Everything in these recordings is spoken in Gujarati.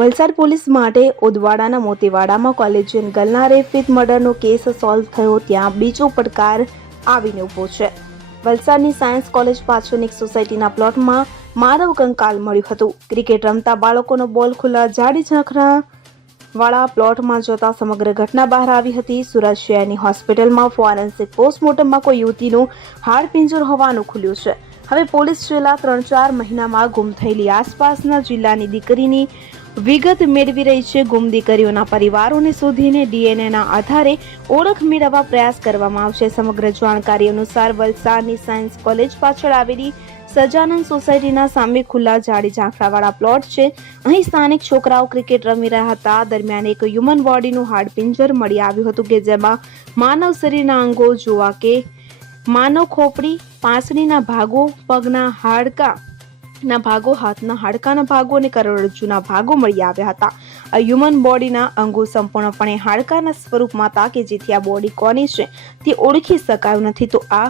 વલસાડ પોલીસ માટે ઉદવાડાના મોતીવાડામાં કોલેજિયન ગર્લના રેપ વિથ મર્ડરનો કેસ સોલ્વ થયો ત્યાં બીજો પડકાર આવીને ઊભો છે। વલસાડની સાયન્સ કોલેજ પાછળની એક સોસાયટીના પ્લોટમાં માનવ કંકાલ મળ્યું હતું। ક્રિકેટ રમતા બાળકોનો બોલ ખુલ્લા જાડી ઝાંખરા વાળા પ્લોટમાં જોતા સમગ્ર ઘટના બહાર આવી હતી। સુરત શહેરની હોસ્પિટલમાં ફોરેન્સિક પોસ્ટમોર્ટમમાં કોઈ યુવતીનું હાડપિંજર હોવાનું ખુલ્યું છે। હવે પોલીસ છેલ્લા 3-4 મહિનામાં ગુમ થયેલી આસપાસના જિલ્લાની દીકરીની વિગત મેળવી રહી છે। ગુમ દીકરીઓના પરિવારોને શોધીને ડીએનએના આધારે ઓળખ મેળવવા પ્રયાસ કરવામાં આવશે। સમગ્ર જાણકારી અનુસાર વલસાડની સાયન્સ કોલેજ પાછળ આવેલી સજાનંદ સોસાયટીના સામે ખુલ્લા જાડી ઝાંખરાવાળા પ્લોટ છે। અહીં સ્થાનિક છોકરાઓ ક્રિકેટ રમી રહ્યા હતા। દરમિયાન એક હ્યુમન બોડીનું હાડપિંજર મળી આવ્યું હતું કે જેમાં માનવ શરીરના અંગો જોવા કે માનવ ખોપડી, પાંસળીના ભાગો, પગના હાડકાના ભાગો, હાથના હાડકાના ભાગો અને કરોડરજ્જુના ભાગો મળી આવ્યા હતા। આ હ્યુમન બોડીના અંગો સંપૂર્ણપણે હાડકાના સ્વરૂપમાં હતા કે જેથી આ બોડી કોની છે તે ઓળખી શકાયું નથી। તો આ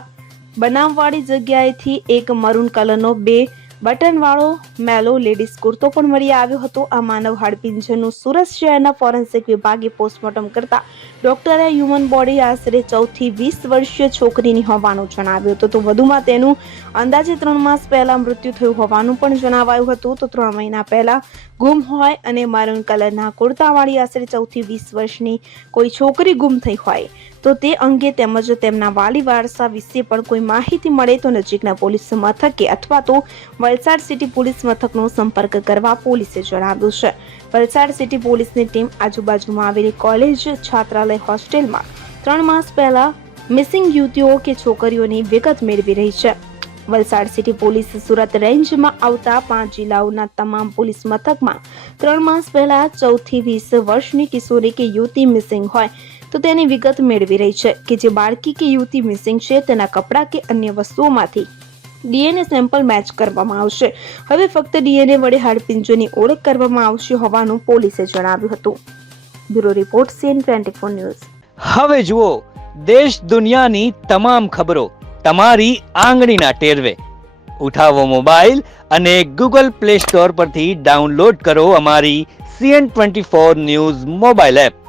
બનાવવાળી જગ્યાએથી એક મરૂન કલરનો 2 બટનવાળો મેલો લેડીઝ કુર્તો પણ મળી આવ્યો હતો। આ માનવ હાડપિંજરનું સુરત શહેરના ફોરેન્સિક વિભાગે પોસ્ટમોર્ટમ કરતા ડોક્ટરે હ્યુમન બોડી આશરે 14 થી 20 વર્ષીય છોકરીની હોવાનું જણાવ્યું હતું। તો વધુમાં તેનું અંદાજે 3 માસ પહેલા મૃત્યુ થયું હોવાનું પણ જણાવાયું હતું। તો 3 મહિના પહેલા ગુમ હોય અને મરૂન કલરના કુર્તાવાળી આશરે 14 થી 20 વર્ષની કોઈ છોકરી ગુમ થઈ હોય તો તે અંગે તેમજ તેમના વાલી વારસા વિશે પણ કોઈ માહિતી મળે તો નજીકના પોલીસ મથકે અથવા તો વલસાડ સિટી પોલીસ મથકનો સંપર્ક કરવા પોલીસે જણાવ્યું છે। વલસાડ સિટી પોલીસની ટીમ આજુબાજુમાં આવેલી કોલેજ, છાત્રાલય, હોસ્ટેલમાં 3 માસ પહેલા મિસિંગ યુવતીઓ કે છોકરીઓની વિગત મેળવી રહી છે। વલસાડ સિટી પોલીસ સુરત રેન્જમાં આવતા 5 જિલ્લાઓના તમામ પોલીસ મથકમાં 3 માસ પહેલા 14 થી 20 વર્ષની કિશોરી કે યુવતી મિસિંગ હોય તો તેની વિગત મેળવી રહી છે કે જે બાળકી કે યુવતી મિસિંગ છે તેના કપડાં કે અન્ય વસ્તુઓમાંથી ડીએનએ સેમ્પલ મેચ કરવામાં આવશે। હવે ફક્ત ડીએનએ વડે હાડપિંજરની ઓળખ કરવામાં આવશે હોવાનું પોલીસે જણાવ્યું હતું। Bureau report CN24 news. હવે જુઓ દેશ દુનિયાની તમામ ખબરો તમારી આંગળીના ટેરવે। ઉઠાવો મોબાઈલ અને Google Play Store પરથી ડાઉનલોડ કરો અમારી CN24 ન્યૂઝ મોબાઈલ એપ।